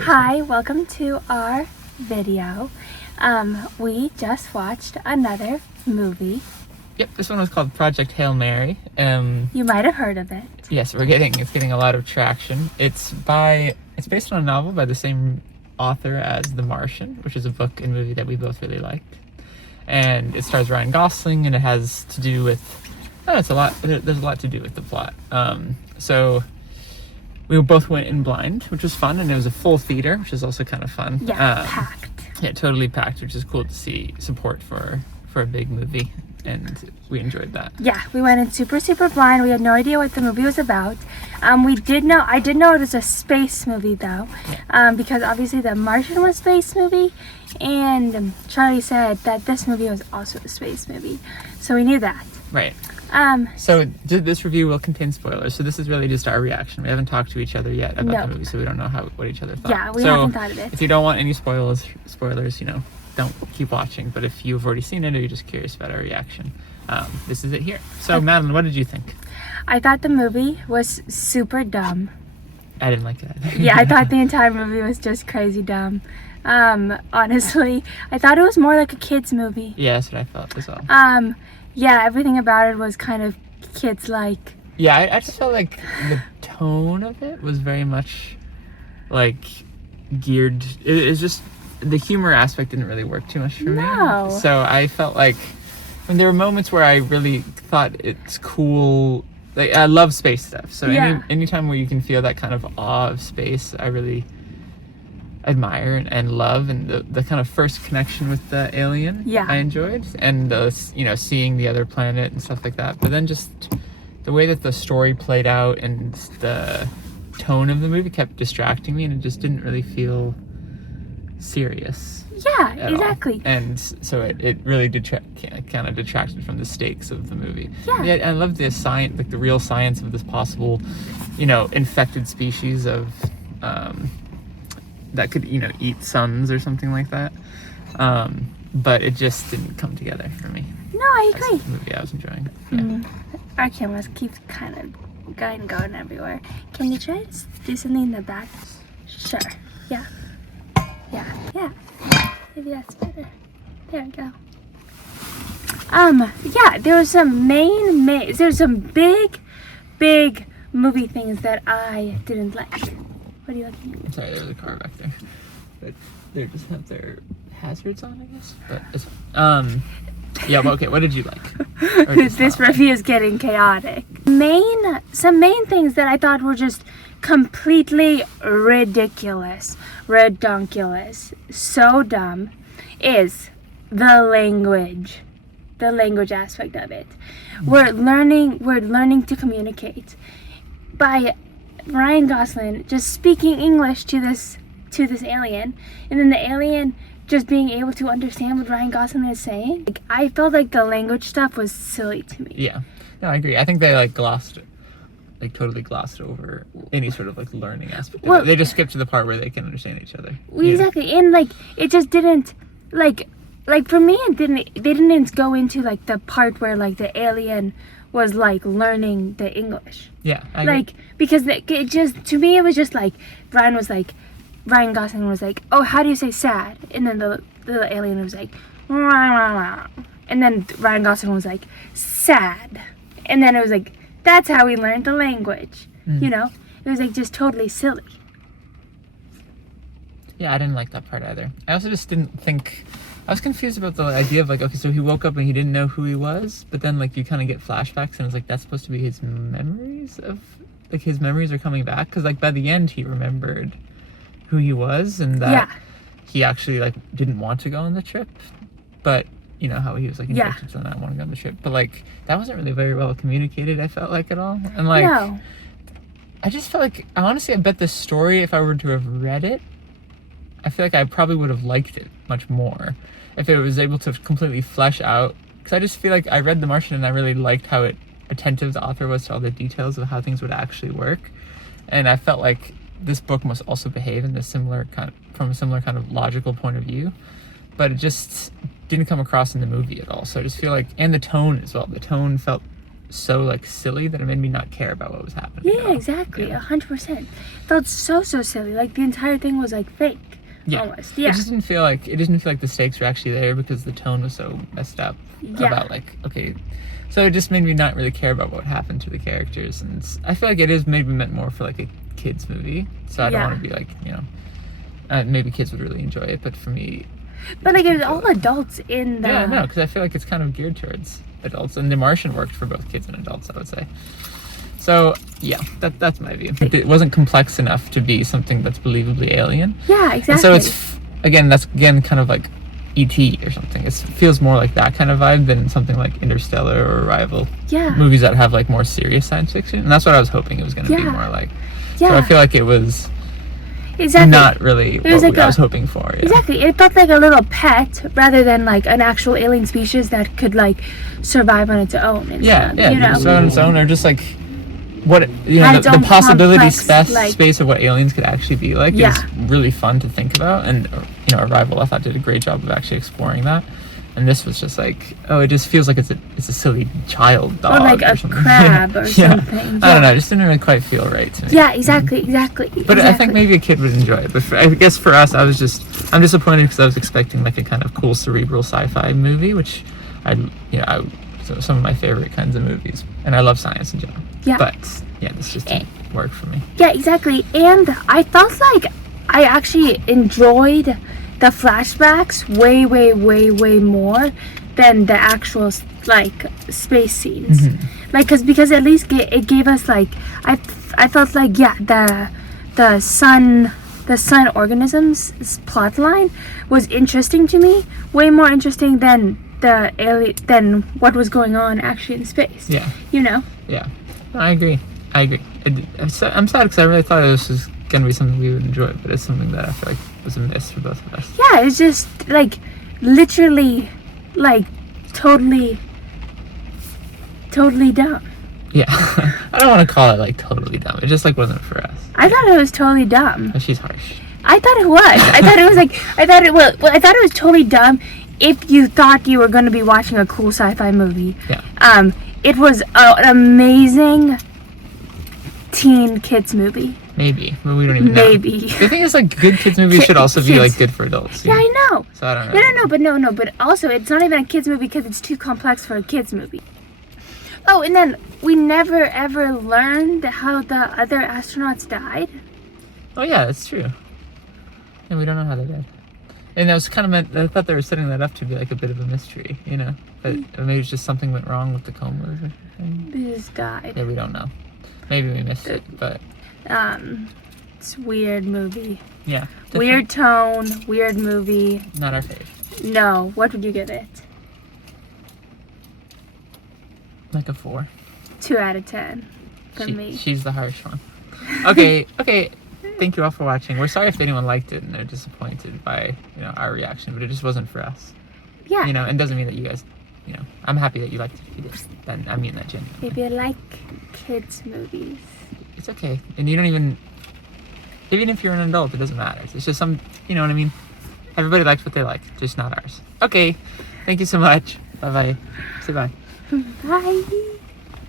Hi, welcome to our video. We just watched another movie. Yep, this one was called Project Hail Mary. You might have heard of it. Yes, it's getting a lot of traction. It's based on a novel by the same author as The Martian, which is a book and movie that we both really liked. And it stars Ryan Gosling, and it has to do with there's a lot to do with the plot. So we both went in blind, which was fun, and it was a full theater, which is also kind of fun. Yeah, packed. Yeah, totally packed, which is cool to see support for a big movie, and we enjoyed that. Yeah, we went in super blind. We had no idea what the movie was about. I did know it was a space movie though, because obviously The Martian was a space movie, and Charlie said that this movie was also a space movie, so we knew that. Right. So this review will contain spoilers. So this is really just our reaction. We haven't talked to each other yet about the movie, so we don't know what each other thought. Yeah, we haven't thought of it. If you don't want any spoilers, don't keep watching. But if you've already seen it or you're just curious about our reaction, this is it here. So Madeline, what did you think? I thought the movie was super dumb. I didn't like that. Yeah, I thought the entire movie was just crazy dumb. Honestly, I thought it was more like a kids movie. Yeah, that's what I felt as well. Yeah, everything about it was kind of kids-like. Yeah, I just felt like the tone of it was very much like geared. It's just the humor aspect didn't really work too much for me. No. So I felt like there were moments where I really thought it's cool. Like I love space stuff. So anytime where you can feel that kind of awe of space, I really admire and love, and the kind of first connection with the alien I enjoyed, and seeing the other planet and stuff like that. But then just the way that the story played out and the tone of the movie kept distracting me, and it just didn't really feel serious. Yeah, exactly. All. And so it really kind of detracted from the stakes of the movie. Yeah. I love the science, like the real science of this possible, infected species of that could eat suns or something like that, but it just didn't come together for me. No, I agree. That's the movie I was enjoying. Our cameras keep kind of going everywhere. Can you try to do something in the back? Sure. Yeah. Maybe that's better. There we go. Yeah, there was some there's some big movie things that I didn't like. What are you looking at? I'm sorry, there's a car back there. But they just have their hazards on, I guess. But it's yeah, well, okay, what did you like? This review is getting chaotic. Some main things that I thought were just completely ridiculous, redonkulous, so dumb, is the language aspect of it. We're learning to communicate by Ryan Gosling just speaking English to this alien, and then the alien just being able to understand what Ryan Gosling is saying. Like, I felt like the language stuff was silly to me. Yeah, no, I agree. I think they totally glossed over any sort of learning aspect. Well, they just skipped to the part where they can understand each other. Exactly, and it just didn't like for me. They didn't go into the part where the alien was learning the English. Yeah, I agree. Because it just, to me, it was just Ryan Gosling was like, oh, how do you say sad? And then the alien was like, wah, wah, wah. And then Ryan Gosling was like, sad. And then it was that's how we learned the language. It was just totally silly. Yeah, I didn't like that part either. I also just didn't think, I was confused about the idea of okay, so he woke up and he didn't know who he was, but then you kind of get flashbacks and it's that's supposed to be his memories of, his memories are coming back, because by the end he remembered who he was, and that he actually didn't want to go on the trip, but how he was infected, so not want to go on the trip, but that wasn't really very well communicated, I felt at all, and no. I just felt honestly, I bet the story, if I were to have read it, I feel I probably would have liked it much more if it was able to completely flesh out, because I just feel I read The Martian and I really liked how attentive the author was to all the details of how things would actually work, and I felt this book must also behave in from a similar kind of logical point of view, but it just didn't come across in the movie at all. So I just feel and the tone as well, the tone felt so like silly that it made me not care about what was happening. Yeah, exactly. 100%. Felt so silly. Like the entire thing was like fake. Yeah. Almost. Yeah. It just didn't feel like the stakes were actually there because the tone was so messed up about like, okay, so it just made me not really care about what happened to the characters, and I feel like it is maybe meant more for like a kids movie, so I don't want to be like, maybe kids would really enjoy it, but for me, but like there's all adults in the no, because I feel like it's kind of geared towards adults, and The Martian worked for both kids and adults, I would say. So yeah, that's my view. It wasn't complex enough to be something that's believably alien. Yeah, exactly. And so it's that's kind of like E.T. or something. It feels more like that kind of vibe than something like Interstellar or Arrival. Yeah. Movies that have like more serious science fiction, and that's what I was hoping it was going to be more like. Yeah. So I feel like it was exactly not really what I was hoping for. Yeah. Exactly. It felt like a little pet rather than like an actual alien species that could like survive on its own. And Yeah, stuff, you know? So on its own, or just like what the possibility space of what aliens could actually be like is really fun to think about, and Arrival I thought did a great job of actually exploring that, and this was just like, it just feels like it's a silly child dog or like a crab or something. I don't know, it just didn't really quite feel right to me. Yeah, exactly. But I think maybe a kid would enjoy it, but I guess for us, I'm disappointed because I was expecting like a kind of cool cerebral sci-fi movie, which some of my favorite kinds of movies, and I love science in general. Yeah. But this just didn't work for me. Yeah, exactly. And I felt like I actually enjoyed the flashbacks way more than the actual like space scenes. Mm-hmm. Like because at least it gave us like I felt like the sun organisms plot line was interesting to me, way more interesting than than what was going on actually in space. Yeah. Yeah. No, I agree. I'm sad because I really thought this was going to be something we would enjoy, but it's something that I feel like was a miss for both of us. Yeah, it's just like literally like totally dumb. Yeah. I don't want to call it like totally dumb. It just like wasn't for us. I thought it was totally dumb. Oh, she's harsh. I thought it was. I thought it was totally dumb if you thought you were going to be watching a cool sci-fi movie. Yeah. It was an amazing teen kids movie. Maybe, but we don't even know. Maybe. The thing is, like, good kids movies should also be like good for adults. Yeah, I know. So I don't know. No, but also it's not even a kids movie because it's too complex for a kids movie. Oh, and then we never ever learned how the other astronauts died. Oh yeah, that's true. And we don't know how they died. And that was kind of meant. I thought they were setting that up to be like a bit of a mystery, But maybe it's just something went wrong with the comas or something. They just died. Yeah, we don't know. Maybe we missed it, but it's a weird movie. Yeah. Weird tone, weird movie. Not our fave. No. What would you give it? Like a 4. 2 out of 10 for me. She's the harsh one. Okay. Thank you all for watching. We're sorry if anyone liked it and they're disappointed by our reaction, but it just wasn't for us. Yeah. And doesn't mean that you guys, I'm happy that you liked it. If you did, then I mean that genuinely. If you like kids movies, it's okay. And you don't even if you're an adult, it doesn't matter. It's just some, you know what I mean? Everybody likes what they like, just not ours. Okay. Thank you so much. Bye bye. Say bye. Bye.